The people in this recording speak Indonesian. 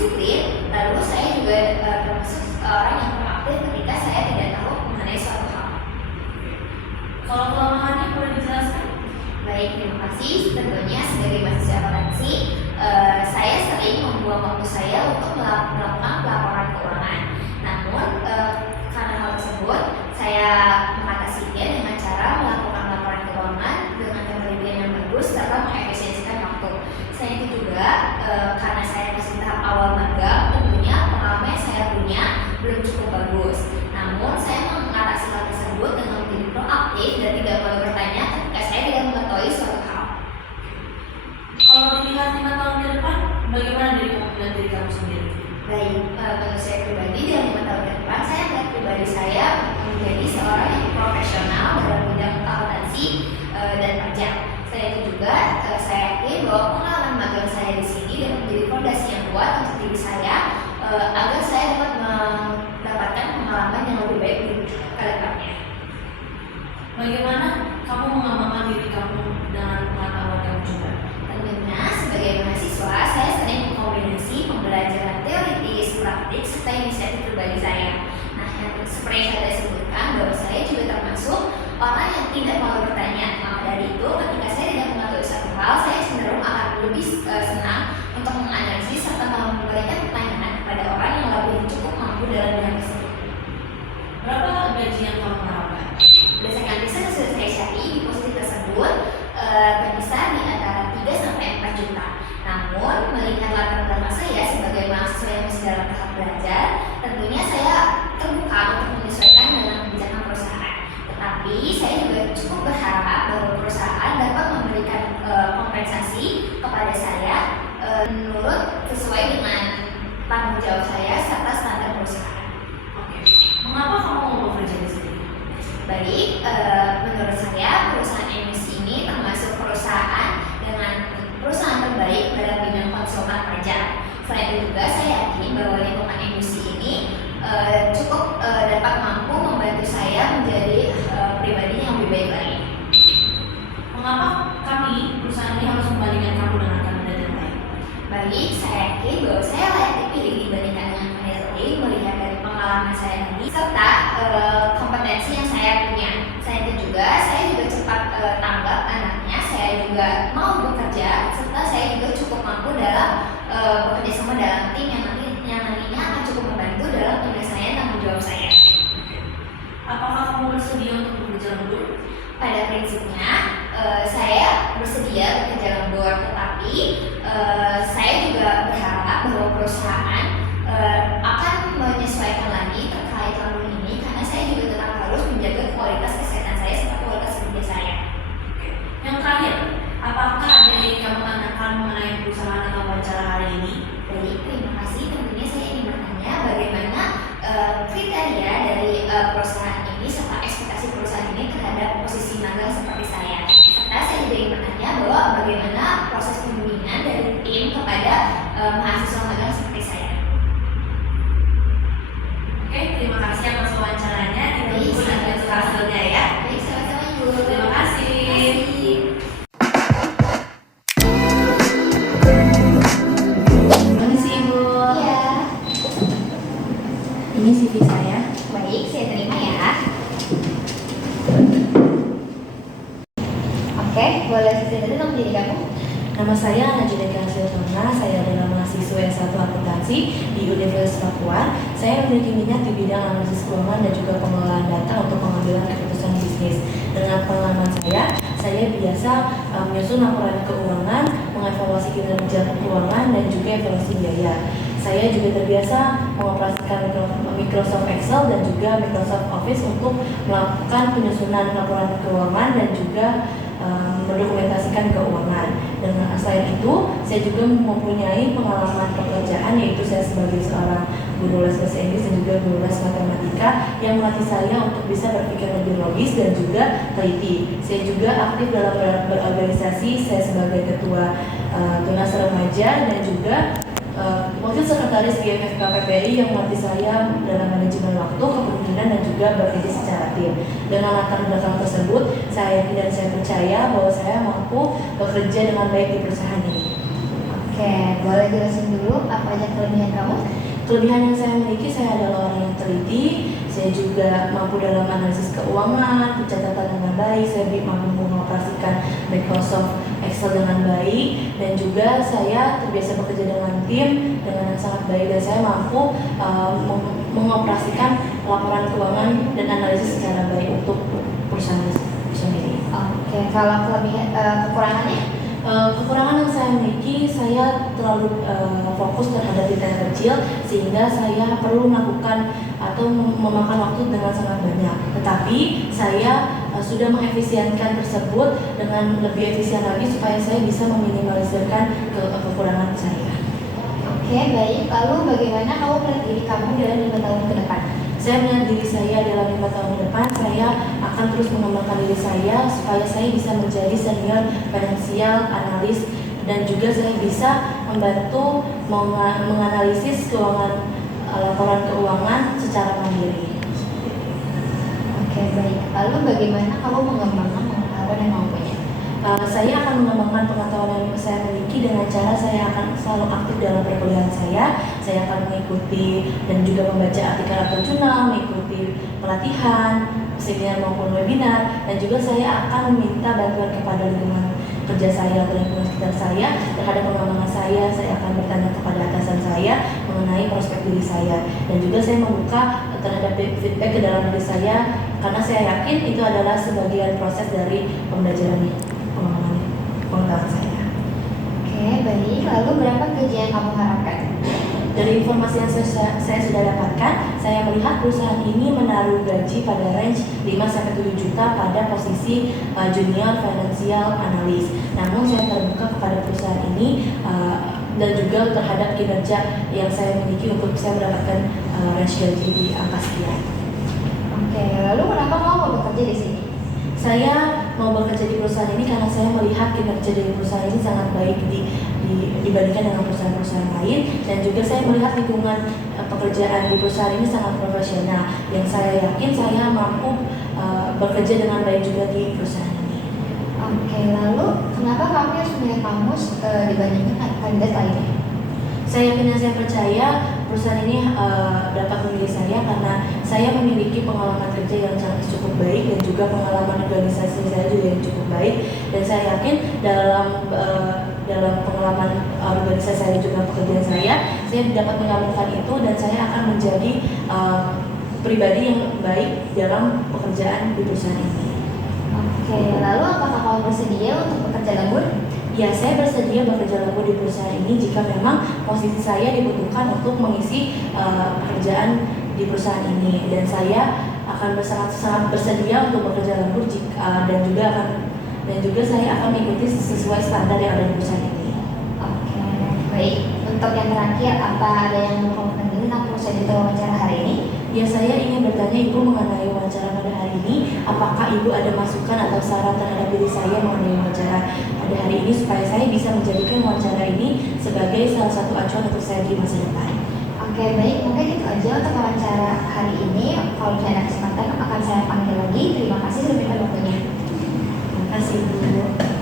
disiplin, lalu saya juga termasuk orang yang proaktif ketika saya tidak tahu mengenai suatu hal. Kalau kelemahannya boleh dijelaskan? Baik, terima kasih. Tentunya sebagai mahasiswa akuntansi, saya sering membuang waktu saya untuk melakukan pelaporan keuangan. Namun, karena hal tersebut, saya mengatasinya dengan cara melakukan laporan keuangan dengan ketelitian yang bagus serta mengefisiensikan waktu. Selain itu juga, karena saya masih tahap awal magang, tentunya pengalaman yang saya punya belum cukup bagus. Namun, saya mengatasi hal tersebut dengan menjadi proaktif dan tidak malu bertanya ketika saya tidak mengetahui suatu hal. Kalau dilihat 5 tahun ke depan, bagaimana diri kamu dan diri kamu sendiri? Baik, bagi saya pribadi dalam 5 tahun ke depan, saya melihat pribadi saya menjadi seorang yang profesional dalam bidang akuntansi dan pajak. Selain itu juga, saya yakin bahwa pengalaman magang saya di sini dapat menjadi fondasi yang kuat untuk diri saya agar saya dapat mendapatkan pengalaman yang lebih baik ke depannya. Bagaimana kamu mengembangkan diri kamu dengan pengetahuan kamu juga? Tentunya sebagai mahasiswa, saya sering mengkombinasi pembelajaran teoritis, praktik, serta inisiatif pribadi saya. Nah, yang seperti yang saya sebutkan, bahwa saya juga termasuk orang yang tidak malu bertanya. Maka dari itu, ketika saya tidak mengetahui satu hal, saya cenderung akan lebih senang untuk menganalisis serta memberikan pertanyaan kepada orang yang lebih cukup mampu dalam bidang tersebut. Berapa gaji yang kamu harapkan? Berdasarkan riset yang sudah saya cari di posisi tersebut berkisar di antara 3 sampai 4 juta. Namun, melihat latar belakang saya sebagai mahasiswa yang masih dalam tahap belajar, tentunya saya terbuka untuk menyesuaikan dengan kebijakan perusahaan. Tetapi, saya juga cukup berharap bahwa perusahaan dapat memberikan kompensasi kepada saya menurut sesuai dengan tanggung jawab saya serta standar perusahaan. Oke. Mengapa kamu mau bekerja di sini? Baik, menurut saya perusahaan emisi ini termasuk perusahaan terbaik dalam bidang konsultan pajak. Selain itu juga saya yakin bahwa lingkungan emisi ini cukup dapat mampu membantu saya menjadi pribadi yang lebih baik lagi. Mengapa perusahaan ini harus membandingkan kamu dengan kandidat yang lain? Baik, saya yakin bahwa saya layak dipilih dibandingkan dengan kandidat lain melihat dari pengalaman saya tadi serta kompetensi yang saya punya. Selain itu juga, saya juga cepat tanggap anaknya, saya juga mau bekerja serta saya juga cukup mampu dalam bekerja sama dalam tim yang nantinya akan cukup membantu dalam penyelesaian tanggung jawab saya. Apakah kamu bersedia untuk bekerja lembur? Pada prinsipnya, saya bersedia bekerja lembur, tetapi saya juga berharap bahwa perusahaan akan menyesuaikan lagi terkait lembur ini karena saya juga tetap harus menjaga kualitas kesehatan saya serta kualitas kerja saya. Yang terakhir, apakah ada yang kamu tanyakan mengenai perusahaan atau wawancara hari ini? Baik, terima kasih. Tentunya saya ingin bertanya bagaimana kriteria dari perusahaan ini serta ekspektasi perusahaan ini terhadap posisi magang seperti saya. Serta saya juga ingin bertanya bahwa bagaimana proses pembimbingan dari tim kepada mahasiswa magang seperti saya. Oke, terima kasih atas wawancaranya. Ditunggu nanti untuk hasilnya ya. Baik, sama-sama Ibu. Terima kasih. Permisi Ibu. Iya. Ini CV saya. Baik, saya terima ya. Oke, boleh cerita tentang diri kamu? Nama saya Najwa Silvana. Saya adalah mahasiswa S1 akuntansi di Universitas Papua. Saya memiliki minat di bidang analisis keuangan dan juga pengelolaan data untuk pengambilan keputusan bisnis. Dengan pengalaman saya biasa menyusun laporan keuangan, mengevaluasi kinerja keuangan dan juga evaluasi biaya. Saya juga terbiasa mengoperasikan Microsoft Excel dan juga Microsoft Office untuk melakukan penyusunan laporan keuangan dan juga mendokumentasikan keuangan. Dan selain itu, saya juga mempunyai pengalaman pekerjaan, yaitu saya sebagai seorang guru les bahasa Inggris dan juga guru les matematika yang melatih saya untuk bisa berpikir lebih logis dan juga teliti. Saya juga aktif dalam berorganisasi, saya sebagai ketua Tunas Remaja dan juga wakil sekretaris GMFK PPI yang melatih saya dalam manajemen waktu, kepemimpinan dan juga bekerja secara tim. Dengan latar belakang tersebut, saya yakin dan saya percaya bahwa saya mampu bekerja dengan baik di perusahaan ini. Oke, Oke, boleh jelasin dulu apa aja kelebihan kamu? Kelebihan yang saya miliki, saya adalah orang yang teliti, saya juga mampu dalam analisis keuangan, pencatatan dengan baik, saya mampu mengoperasikan Microsoft Excel dengan baik, dan juga saya terbiasa bekerja dengan tim dengan yang sangat baik, dan saya mampu mengoperasikan laporan keuangan dan analisis secara baik untuk perusahaan sendiri. Oke, kalau kelebihan kekurangannya? Kekurangan yang saya miliki, saya terlalu fokus terhadap detail kecil sehingga saya perlu melakukan atau memakan waktu dengan sangat banyak. Tetapi saya sudah mengefisienkan tersebut dengan lebih efisien lagi supaya saya bisa meminimalisirkan kekurangan saya. Oke, baik. Lalu bagaimana kamu melihat diri kamu dalam 5 tahun ke depan? Saya melihat diri saya dalam 5 tahun ke depan, saya akan terus mengembangkan diri saya supaya saya bisa menjadi senior finansial analis, dan juga saya bisa membantu menganalisis keuangan, laporan keuangan secara mandiri. Oke, baik. Lalu bagaimana kamu mengembangkan pengetahuan yang kamu punya? Saya akan mengembangkan pengetahuan yang saya miliki dengan cara saya akan selalu aktif dalam perkuliahan saya akan mengikuti dan juga membaca artikel atau jurnal, mengikuti pelatihan, seminar maupun webinar, dan juga saya akan meminta bantuan kepada lingkungan kerja saya atau lingkungan sekitar saya terhadap pengembangan saya akan bertanya kepada atasan saya mengenai prospek diri saya, dan juga saya membuka terhadap feedback ke dalam diri saya karena saya yakin itu adalah sebagian proses dari pembelajaran pengetahuan saya. Oke, baik. Lalu berapa gaji yang kamu harapkan? Dari informasi yang saya sudah dapatkan, saya melihat perusahaan ini menaruh gaji pada range 5-7 juta pada posisi junior financial analyst. Namun saya terbuka kepada perusahaan ini dan juga terhadap kinerja yang saya miliki untuk bisa mendapatkan range gaji di angka sekian. Oke, lalu kenapa kamu mau bekerja di sini? Saya mau bekerja di perusahaan ini karena saya melihat kinerja dari perusahaan ini sangat baik dibandingkan dengan perusahaan-perusahaan lain, dan juga saya melihat lingkungan pekerjaan di perusahaan ini sangat profesional yang saya yakin saya mampu bekerja dengan baik juga di perusahaan ini. Oke, lalu kenapa kamu harus memilih kamus dibandingkan kandidat lainnya? Saya yakin dan saya percaya perusahaan ini dapat memilih saya karena saya memiliki pengalaman kerja yang sangat cukup baik, dan juga pengalaman organisasi saya juga yang cukup baik, dan saya yakin dalam pengalaman organisasi saya juga pekerjaan saya dapat menggabungkan itu, dan saya akan menjadi pribadi yang baik dalam pekerjaan di perusahaan ini. Oke, lalu apakah kamu bersedia untuk bekerja lembur? Ya, saya bersedia bekerja lembur di perusahaan ini jika memang posisi saya dibutuhkan untuk mengisi pekerjaan di perusahaan ini, dan saya akan sangat bersedia untuk bekerja lembur dan juga saya akan mengikuti sesuai standar yang ada di perusahaan ini. Oke, baik. Untuk yang terakhir, apa ada yang mau kamu tanyain atau saya di wawancara hari ini? Ya, saya ingin bertanya Ibu mengenai wawancara pada hari ini. Apakah Ibu ada masukan atau saran terhadap diri saya mengenai wawancara pada hari ini supaya saya bisa menjadikan wawancara ini sebagai salah satu acuan untuk saya di masa depan? Oke, baik. Mungkin itu aja untuk wawancara hari ini. Kalau misalnya ada kesempatan akan saya panggil lagi. Terima kasih sudah berikan waktunya. Terima kasih, Bu.